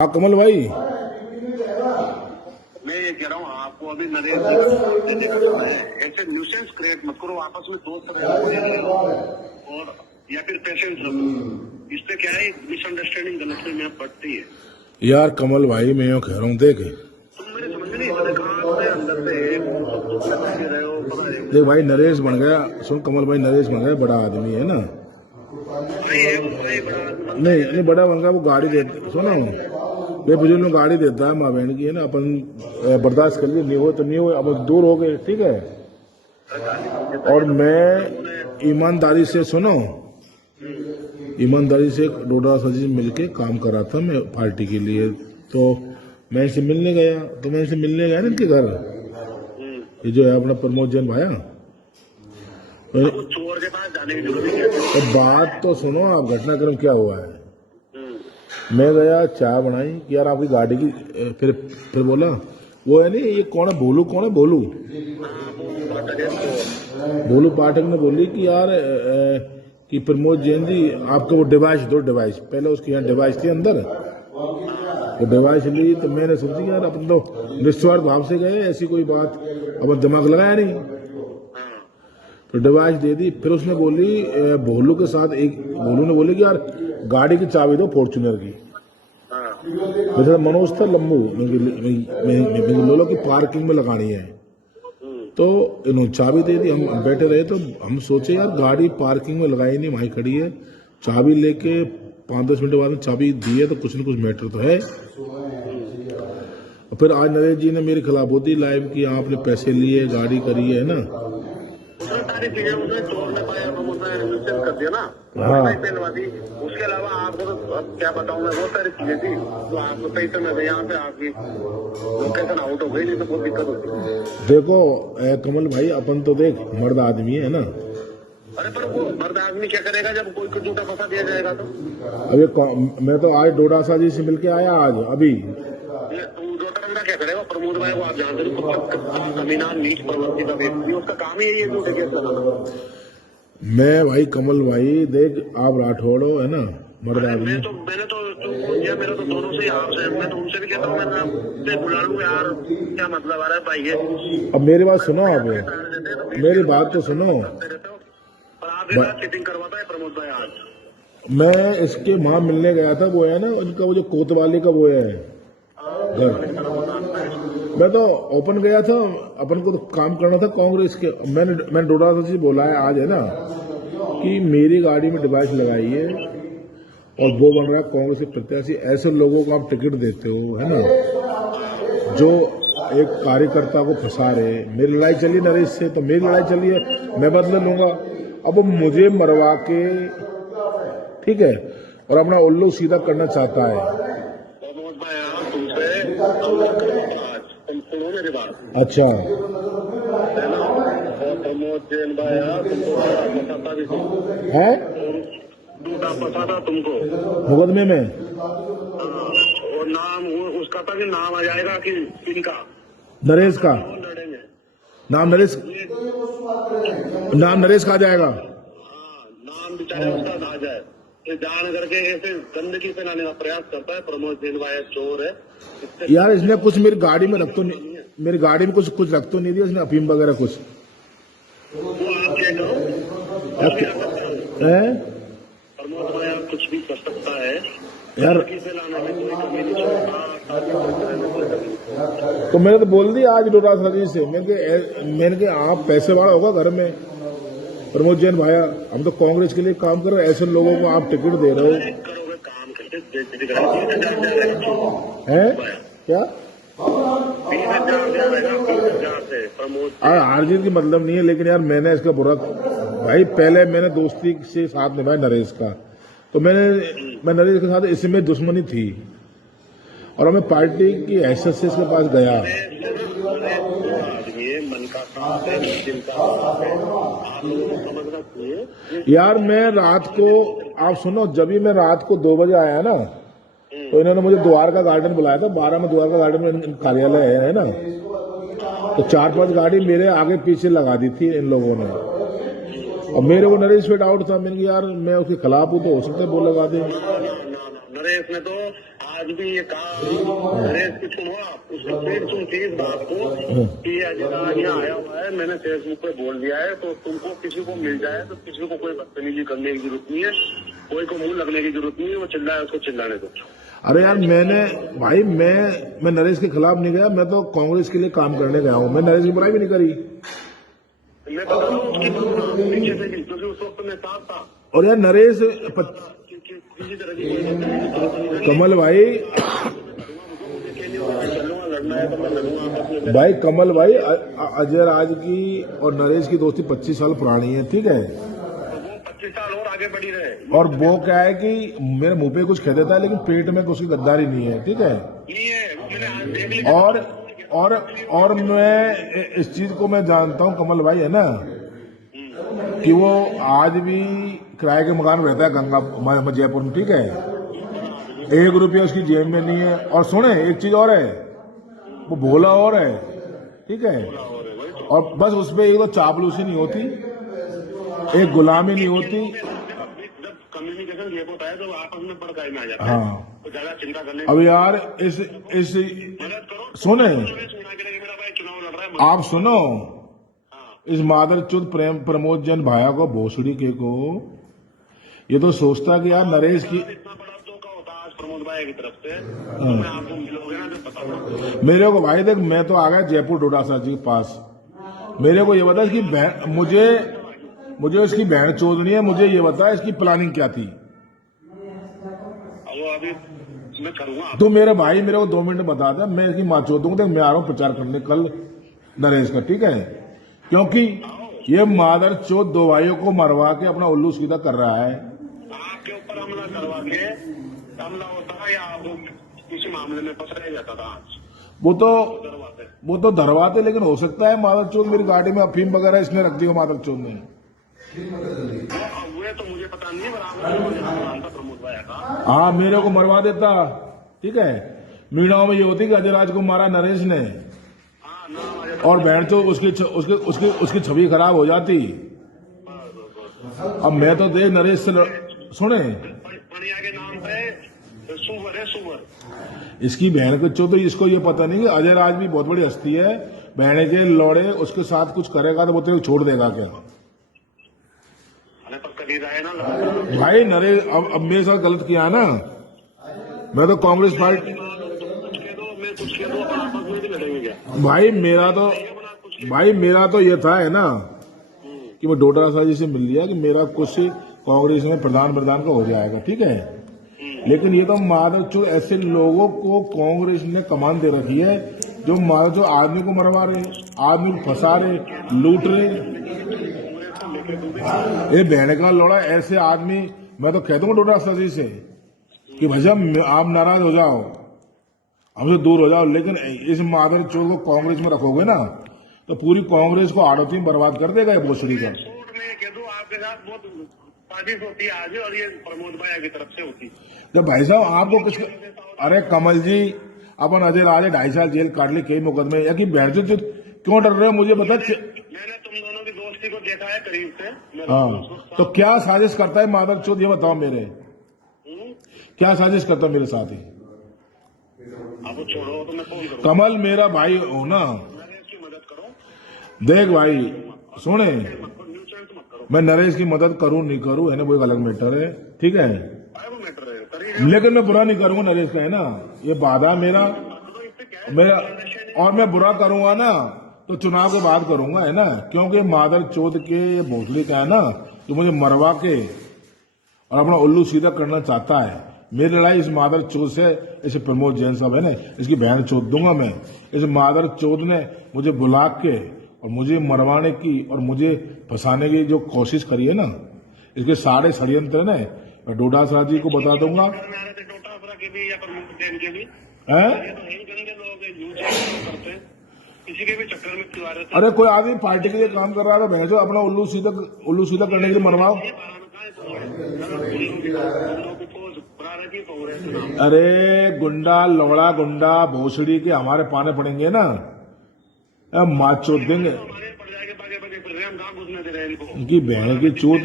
हाँ कमल भाई। मैं ये कह रहा हूँ आपको अभी नरेंद्र देखा है, ऐसे न्यूसेंस क्रिएट मत करो, आपस में दोस्त रहो और या फिर पेशेंस रखो। इससे क्या है, मिसअंडरस्टैंडिंग गलतफहमियां बढ़ती है। यार कमल भाई मैं यूँ कह रहा हूँ देख तुम मेरे समझ नहीं पड़े कहाँ से अंदर से सब कुछ लगे रहे हो, पता नहीं। देख भाई नरेश बन गया, सुन कमल भाई नरेश बन गया बड़ा आदमी है ना। भाई एक भाई बड़ा नहीं नहीं बड़ा बन गया, वो गाड़ी देता सुना वे बुजुर्ग में गाड़ी देता है माँ बहन की है ना, अपन बर्दाश्त कर लिए, नहीं हो तो नहीं हो, अब दूर हो गए ठीक है। और मैं ईमानदारी से सुनो, ईमानदारी से डोडा सजी मिलके काम करा था मैं पार्टी के लिए। तो मैं इसे मिलने गया, तो मैं इसे मिलने गया ना इनके घर, ये जो है अपना प्रमोद जैन भाया। अब चोर के पास जाने की जरूरत नहीं है। तो बात तो सुनो आप, घटनाक्रम क्या हुआ है। मैं गया चाय बनाई कि यार आपकी गाड़ी की, फिर बोला वो है नहीं ये कौन है भोलू, कौन है भोलू, भोलू पाठक ने बोली कि यार कि प्रमोद जैन जी आपको वो डिवाइस दो, डिवाइस पहले उसके यहाँ डिवाइस थी अंदर, तो डिवाइस ली। तो मैंने सोची यार अपन तो निस्वार्थ भाव से गए, ऐसी कोई बात अपन दिमाग लगाया नहीं, तो डिवाइस दे दी। फिर उसने बोली भोलू के साथ एक, भोलू ने बोली कि यार गाड़ी की चाबी दो फॉर्च्यूनर की। मेरा मनोज था लम्बू, लोलो की पार्किंग में लगानी है, तो इन्होंने चाबी दे दी। हम बैठे रहे तो हम सोचे यार गाड़ी पार्किंग में लगाई नहीं, वहीं खड़ी है, चाबी लेके 5-10 मिनट बाद में चाबी दी है, तो कुछ न कुछ मैटर तो है। फिर आज नरेश जी ने मेरे खिलाफ होती लाइव की आपने पैसे लिए गाड़ी करी है ना, सारी चीजें उसने चोर ने पाया तो उसने रिसेप्शन कर दिया ना। हाँ दी। उसके अलावा आपको तो अब क्या बताऊं मैं, बहुत सारी चीजें थी तो आपको सही समय से यहाँ पे आपकी लोकेशन आउट हो गई, नहीं तो बहुत दिक्कत होती। देखो कमल भाई अपन तो देख मर्द आदमी है ना। अरे पर वो मर्द आदमी क्या करेगा जब कोई को झूठा फंसा दिया जाएगा तो। अभी मैं तो आज डोडासा जी से मिलके आया आज अभी। क्या करेगा प्रमोद भाई को आप जानते हो, कमीना नीच प्रवृत्ति का व्यक्ति, उसका काम ही यही है झूठे केस लगाना। मैं भाई कमल भाई देख आप राठौड़ है ना, मर्द आदमी। मैंने तो मेरा तो दोनों से ही आपसे, मैं तो उनसे भी कहता हूँ मैं आपसे बुला लूँ यार, क्या मतलब आ रहा है भाई है। अब मेरी बात सुनो, आप मेरी बात तो सुनो। पर आप भी चीटिंग करवाता है प्रमोद भाई आज। मैं इसके वहां मिलने गया था, वो है ना उनका वो जो कोतवाली का वो है घर, मैं तो ओपन गया था, अपन को तो काम करना था कांग्रेस के। मैंने डोडासा से बोला है आज है ना कि मेरी गाड़ी में डिवाइस लगाई है और वो बन रहा है कांग्रेस के प्रत्याशी। ऐसे लोगों को आप टिकट देते हो है ना, जो एक कार्यकर्ता को फंसा रहे। मेरी लड़ाई चली नरेश से, तो मेरी लड़ाई चली है, मैं बदले लूंगा। अब वो मुझे मरवा के ठीक है और अपना उल्लू सीधा करना चाहता है। मेरी बात अच्छा प्रमोद जैन भाई है पता था तुमको मुकदमे में, और नाम उसका था कि नाम आ जाएगा कि इनका नरेश का नाम, नाम नरेश का आ जाएगा। नाम बेचारे उसका आ जाए, जान करके ऐसे गंदगी फैलाने का प्रयास करता है। प्रमोद जैन भाई चोर है यार, इसने कुछ मेरी गाड़ी में रख तो नहीं, मेरी गाड़ी में कुछ रख तो नहीं दिया इसने, अफीम वगैरह कुछ। प्रमोद भाई आप कुछ भी कर सकता है यार, तो मैंने तो बोल दिया आज डोडासा जी से, मैंने कहा आप पैसे वाला होगा घर में प्रमोद जैन भाया, हम तो कांग्रेस के लिए काम कर रहे हैं, ऐसे लोगों को आप टिकट दे रहे हो हैं क्या। हार जीत की मतलब नहीं है, लेकिन यार मैंने इसका बुरा भाई, पहले मैंने दोस्ती से साथ निभाया नरेश का, तो मैं नरेश के साथ इसमें दुश्मनी थी और हमें पार्टी की हैसियत से इसके पास गया। यार मैं रात को, आप सुनो, जब भी मैं रात को 2 बजे आया ना, तो इन्होंने मुझे द्वारका गार्डन बुलाया था, 12 में द्वारका गार्डन में कार्यालय है ना, तो 4-5 गाड़ी मेरे आगे पीछे लगा दी थी इन लोगों ने, और मेरे को नरेश पे डाउट था। मैंने यार मैं उसके खिलाफ हूँ, तो हो सकता है वो लगा दे। नरेश ने तो आज भी ये कहा, नरेश की सुनो आप, उसको फिर सुनती इस बात को कि ये अजय राज यहाँ आया हुआ है, मैंने फेसबुक पे बोल दिया है, तो तुमको किसी को मिल जाए तो किसी को कोई बदतमीजी करने की जरूरत नहीं है, कोई को मुंह लगने की जरूरत नहीं है, वो चिल्लाए उसको चिल्लाने दो। अरे यार भाई मैं नरेश के खिलाफ नहीं गया, मैं तो कांग्रेस के लिए काम करने गया हूँ, मैं नरेश की बुराई भी नहीं करी। मैं बता रहा हूँ उसकी नीचे से भी, क्योंकि उस वक्त मैं साथ था। और यार नरेश किसी तरह की कोई बदतमीजी कमल भाई चलूंगा, लड़ना है तो मैं लड़ूंगा आपस में। भाई कमल भाई अजय राज की और नरेश की दोस्ती 25 साल पुरानी है, ठीक है। वो 25 साल और आगे बढ़ी रहे। और वो क्या है कि मेरे मुंह पे कुछ कह देता है, लेकिन पेट में उसकी गद्दारी नहीं है, ठीक है। नहीं है, वो मैंने आज देख लिया। और मैं इस चीज को मैं जानता हूँ कमल भाई, है ना, कि वो आज भी किराए के मकान में रहता है गंगा जयपुर में, ठीक है। 1 रुपया उसकी जेब में नहीं है। और सुने एक चीज और है, वो भोला और है, ठीक है। और बस उसपे एक तो चापलूसी नहीं होती, एक गुलामी नहीं होती। जब कम्युनिकेशन ये होता है तो आपस में भड़काई में आ जाता है। हाँ, तो ज्यादा चिंता करने अब यार इस मदद करो। सुने, सुना के मेरा भाई चुनाव लड़ रहा है। आप सुनो, इस मादरचोद प्रमोद जैन भाया को भोसड़ी के को ये तो सोचता कि यार नरेश की इतना बड़ा धोखा होता है आज प्रमोद भाई की तरफ से, तो मैं आपको मिलोगे ना तो बताऊंगा। मेरे को भाई देख, मैं तो आ गया जयपुर डोडासा जी के पास। मेरे को ये बता कि मुझे उसकी बहन चोदनी है, मुझे ये बता इसकी प्लानिंग क्या थी। वो अभी मैं करूंगा। तो मेरे भाई मेरे को 2 मिनट बता दे, मैं इसकी माँ चोद दूंगा। देख मैं आ रहा हूँ प्रचार करने कल नरेश का, ठीक है। क्योंकि ये मादर चोद 2 भाइयों को मरवा के अपना उल्लू सीधा कर रहा है। आपके ऊपर हमला करवा के हमला होता है या आप किसी मामले में फंस रह जाता था आज वो तो धरवाते, लेकिन हो सकता है मादर चोद मेरी गाड़ी में अफीम वगैरह इसने रख दी हो, मादर चोद ने। हुए तो मुझे पता नहीं, बराबर प्रमोद भाई का। हाँ, मेरे को मरवा देता, ठीक है। मीडिया में ये होती कि अजय राज को मारा नरेश ने, और बहन तो उसकी छवि खराब हो जाती। अब मैं तो देख नरेश से सुने, पनिया के नाम पे सुवर है, सुवर। इसकी बहन को तो इसको ये पता नहीं कि अजय राज भी बहुत बड़ी हस्ती है, बहन के लौड़े उसके साथ कुछ करेगा तो वो तेरे को छोड़ देगा क्या। भाई नरेश अब मेरे साथ गलत किया है ना, मैं तो कांग्रेस पार्टी भाई मेरा तो ये था, है ना, कि मैं डोडासा जी से मिल लिया कि मेरा कुछ कांग्रेस में प्रधान का हो जाएगा, ठीक है। लेकिन ये तो मादरचोद ऐसे लोगों को कांग्रेस ने कमान दे रखी है जो मादरचोद आदमी को मरवा रहे, आदमी को फंसा रहे, लूट रहे। ये बहन का लौड़ा ऐसे आदमी, मैं तो कहता हूँ डोडासा जी से कि भैया आप नाराज हो जाओ, हमसे दूर हो जाओ, लेकिन इस मादरचोद को कांग्रेस में रखोगे ना तो पूरी कांग्रेस को आड़ोती में बर्बाद कर देगा ये भोसड़ी का। आपके साथ बहुत साजिश होती है आज, और ये प्रमोद भाई की तरफ से होती। जब भाई साहब आपको किस, अरे कमल जी अपन अजय राज 2.5 साल जेल काट ली कई मुकदमे, या कि बहन से क्यों डर रहे हो मुझे बता। मैंने तुम दोनों की दोस्ती को देखा है करीब से। हाँ, तो क्या साजिश करता है मादरचोद, ये बताओ मेरे, क्या साजिश करता है मेरे साथ ही। आप छोड़ो तो मैं फोन करूँ। कमल मेरा भाई हो ना, नरेश की मदद करो। देख भाई सुने, मैं नरेश की मदद करूं नहीं करूं, है ना, वो एक अलग मैटर है, ठीक है। लेकिन मैं बुरा नहीं करूंगा नरेश का, है ना, ये वादा मेरा। और मैं बुरा करूंगा ना तो चुनाव के बाद करूंगा, है ना, क्योंकि मादर चोद के भोसड़ी का है ना, तो मुझे मरवा के और अपना उल्लू सीधा करना चाहता है। मेरी लड़ाई इस मादर चोद से, इसे प्रमोद जैन साहब है ना, इसकी बहन चोद दूंगा मैं। इस मादर चोद ने मुझे बुला के और मुझे मरवाने की और मुझे फंसाने की जो कोशिश करी है ना, इसके सारे षड्यंत्र ने मैं डोडासा जी को बता दूंगा। किसी के भी चक्कर में क्यों आ रहे थे? अरे कोई आदमी पार्टी के लिए काम कर रहा था, भैंसो अपना उल्लू सीधा करने के लिए मरवाओ। अरे गुंडा लौड़ा गुंडा भोसड़ी के हमारे पाने पड़ेंगे ना, माँ चोद देंगे इनकी बहन की चोट।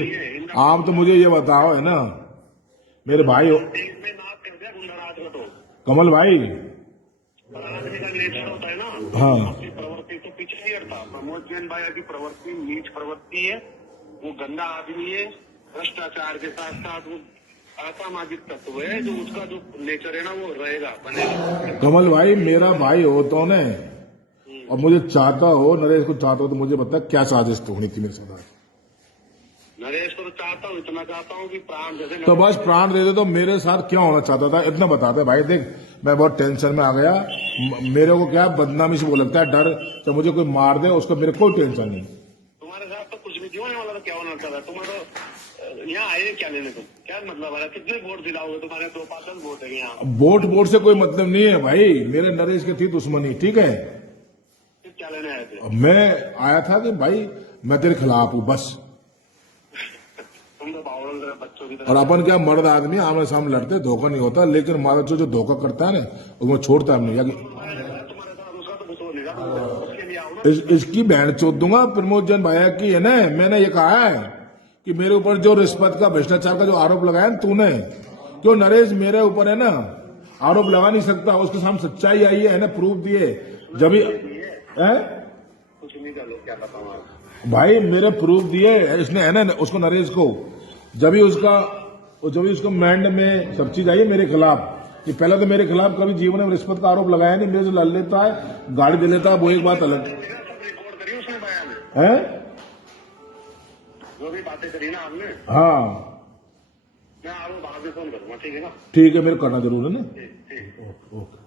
आप तो मुझे ये बताओ, है ना, मेरे भाई हो, कमल भाई, पर आदमी का नेचर होता है ना, हाँ। अपनी प्रवृत्ति तो पीछे नहीं हटता। प्रमोद जैन भाई की प्रवृत्ति नीच प्रवृत्ति है, वो गंदा आदमी है, भ्रष्टाचार के साथ साथ वो असामाजिक तत्व है, जो उसका जो नेचर है ना वो रहेगा, बनेगा। कमल भाई मेरा भाई हो तो ने, और मुझे चाहता हो, नरेश को चाहता हो, तो मुझे बता क्या साजिश तो होनी थी मेरे साथ आज? नरेश को तो चाहता हूँ, इतना चाहता हूँ कि प्राण जैसे तो बस प्राण दे दे। तो मेरे साथ क्या होना चाहता था इतना बता दे भाई। देख मैं बहुत टेंशन में आ गया, मेरे को क्या बदनामी से वो लगता है, डर तो मुझे कोई मार दे उसको, मेरे कोई टेंशन नहीं। तुम्हारे साथ तो कुछ भी क्यों होने वाला था, क्या होना था तुम्हारा। यहाँ आए क्या लेने, तुम क्या मतलब है, कितने वोट दिलाओगे, तुम्हारे 2% वोट है यहाँ। वोट से कोई मतलब नहीं है भाई, मेरे नरेश की थी दुश्मनी, ठीक है। फिर क्या लेने आए थे। अब मैं आया था कि भाई मैं तेरे खिलाफ हूं बस। तुम तो बावड़न तरह बच्चों की तरह। और अपन क्या मर्द आदमी आमने सामने लड़ते, धोखा नहीं होता, लेकिन हमारा जो धोखा करता है ना उसमें छोड़ता है नहीं। तुम्हारे साथ उसका तो कुछ हो नहीं रहा, उसके लिए आओ ना। इसकी बहन चोद दूंगा प्रमोद जैन भाई की है ना। मैंने ये कहा है कि मेरे ऊपर जो रिश्वत का भ्रष्टाचार का जो आरोप लगाया ना तूने, क्यों नरेश मेरे ऊपर है ना आरोप लगा नहीं सकता, उसके सामने सच्चाई आई है ना, प्रूफ दिए जब ही है? कुछ नहीं कर लो, क्या बताऊँ आप। भाई मेरे प्रूफ दिए इसने है ना उसको, नरेश को, जब ही उसको मैंड में सब चीज आई है मेरे खिलाफ। कि पहले तो मेरे खिलाफ कभी जीवन में रिश्वत का आरोप लगाया नहीं, मेरे से लड़ लेता है, गाड़ी दे लेता है, वो एक बात अलग सब रिकॉर्ड करी उसने बयान में, है। जो भी बातें करी ना आपने। हाँ मैं आपको बाद में फोन करूंगा, ठीक है ना। ठीक है, मेरे को करना जरूर है ना। ठीक। ओके।